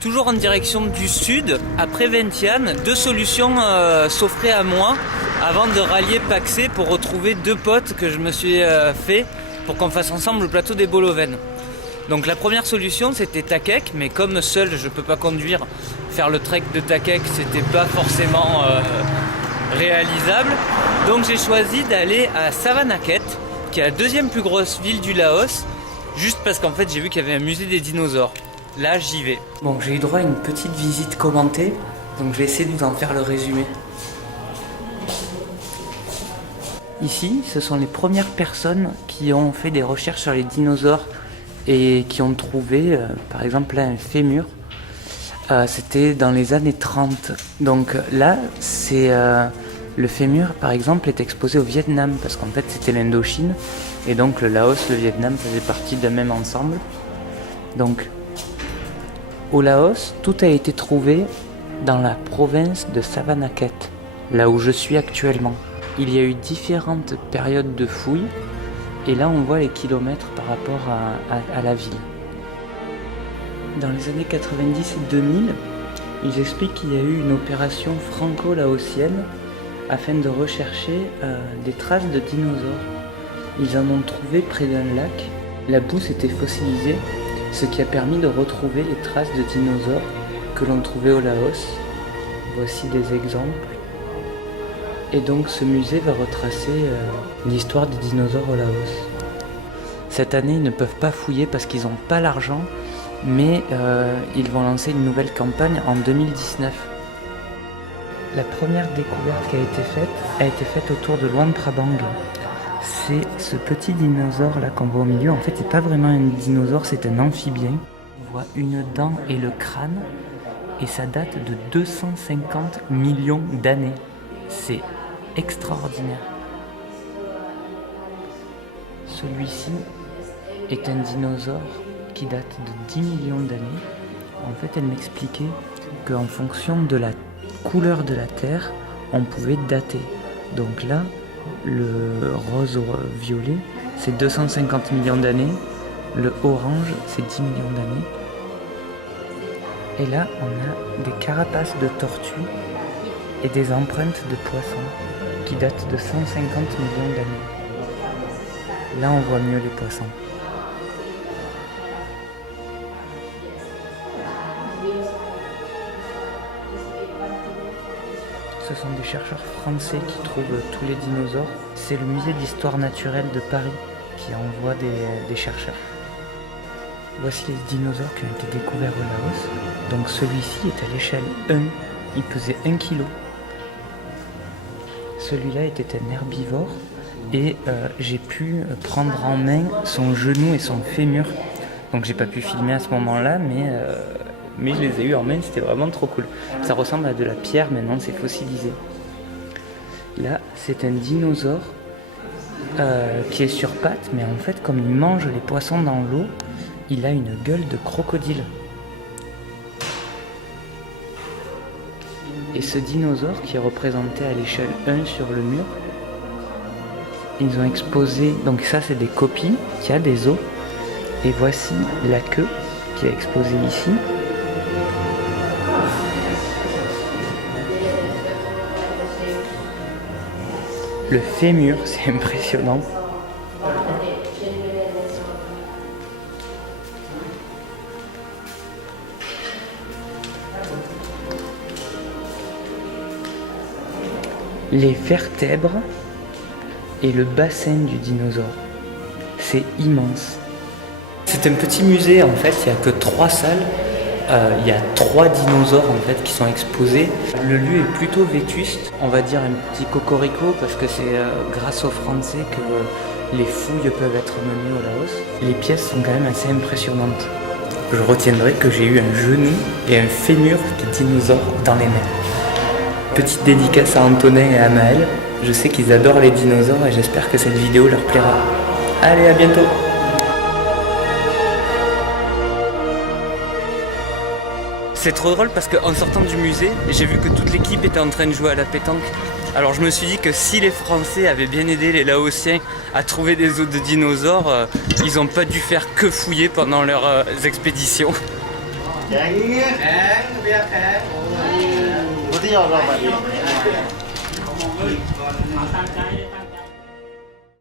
Toujours en direction du sud, après Vientiane, deux solutions s'offraient à moi avant de rallier Paxé pour retrouver deux potes que je me suis fait pour qu'on fasse ensemble le plateau des Bolovènes. Donc la première solution c'était Takek, mais comme seul je peux pas conduire, faire le trek de Takek c'était pas forcément réalisable. Donc j'ai choisi d'aller à Savannakhet, qui est la deuxième plus grosse ville du Laos, juste parce qu'en fait j'ai vu qu'il y avait un musée des dinosaures. Là, j'y vais. Bon, j'ai eu droit à une petite visite commentée, donc je vais essayer de vous en faire le résumé. Ici, ce sont les premières personnes qui ont fait des recherches sur les dinosaures et qui ont trouvé, par exemple, là, un fémur. C'était dans les années 30. Donc là, c'est le fémur, par exemple, est exposé au Vietnam, parce qu'en fait, c'était l'Indochine, et donc le Laos, le Vietnam faisaient partie d'un même ensemble. Donc, au Laos, tout a été trouvé dans la province de Savannakhet, là où je suis actuellement. Il y a eu différentes périodes de fouilles, et là on voit les kilomètres par rapport à la ville. Dans les années 90 et 2000, ils expliquent qu'il y a eu une opération franco-laotienne afin de rechercher des traces de dinosaures. Ils en ont trouvé près d'un lac. La boue s'était fossilisée, ce qui a permis de retrouver les traces de dinosaures que l'on trouvait au Laos. Voici des exemples. Et donc ce musée va retracer l'histoire des dinosaures au Laos. Cette année, ils ne peuvent pas fouiller parce qu'ils n'ont pas l'argent, mais ils vont lancer une nouvelle campagne en 2019. La première découverte qui a été faite autour de Luang Prabang. C'est ce petit dinosaure là qu'on voit au milieu. En fait, c'est pas vraiment un dinosaure, c'est un amphibien. On voit une dent et le crâne, et ça date de 250 millions d'années. C'est extraordinaire. Celui-ci est un dinosaure qui date de 10 millions d'années. En fait, elle m'expliquait qu'en fonction de la couleur de la Terre, on pouvait dater. Donc là, le rose violet, c'est 250 millions d'années. Le orange, c'est 10 millions d'années. Et là, on a des carapaces de tortues et des empreintes de poissons qui datent de 150 millions d'années. Là, on voit mieux les poissons. Ce sont des chercheurs français qui trouvent tous les dinosaures. C'est le musée d'histoire naturelle de Paris qui envoie des chercheurs. Voici les dinosaures qui ont été découverts au Laos. Donc celui-ci est à l'échelle 1. Il pesait 1 kg. Celui-là était un herbivore et j'ai pu prendre en main son genou et son fémur. Donc j'ai pas pu filmer à ce moment-là, mais je les ai eus en main, c'était vraiment trop cool. Ça ressemble à de la pierre, maintenant c'est fossilisé. Là, c'est un dinosaure qui est sur pattes, mais en fait, comme il mange les poissons dans l'eau, il a une gueule de crocodile. Et ce dinosaure qui est représenté à l'échelle 1 sur le mur, ils ont exposé, donc ça c'est des copies, qui a des os, et voici la queue qui est exposée ici. Le fémur, c'est impressionnant. Les vertèbres et le bassin du dinosaure. C'est immense. C'est un petit musée en fait, il n'y a que 3 salles. Il y a 3 dinosaures en fait qui sont exposés. Le lieu est plutôt vétuste, on va dire un petit cocorico parce que c'est grâce aux Français que les fouilles peuvent être menées au Laos. Les pièces sont quand même assez impressionnantes. Je retiendrai que j'ai eu un genou et un fémur de dinosaure dans les mains. Petite dédicace à Antonin et à Maël. Je sais qu'ils adorent les dinosaures et j'espère que cette vidéo leur plaira. Allez, à bientôt! C'est trop drôle parce qu'en sortant du musée, j'ai vu que toute l'équipe était en train de jouer à la pétanque. Alors je me suis dit que si les Français avaient bien aidé les Laotiens à trouver des os de dinosaures, ils n'ont pas dû faire que fouiller pendant leurs expéditions. แข็งแข็งเบียร์แข็งโอ้ยรู้ที่ยอดเราไป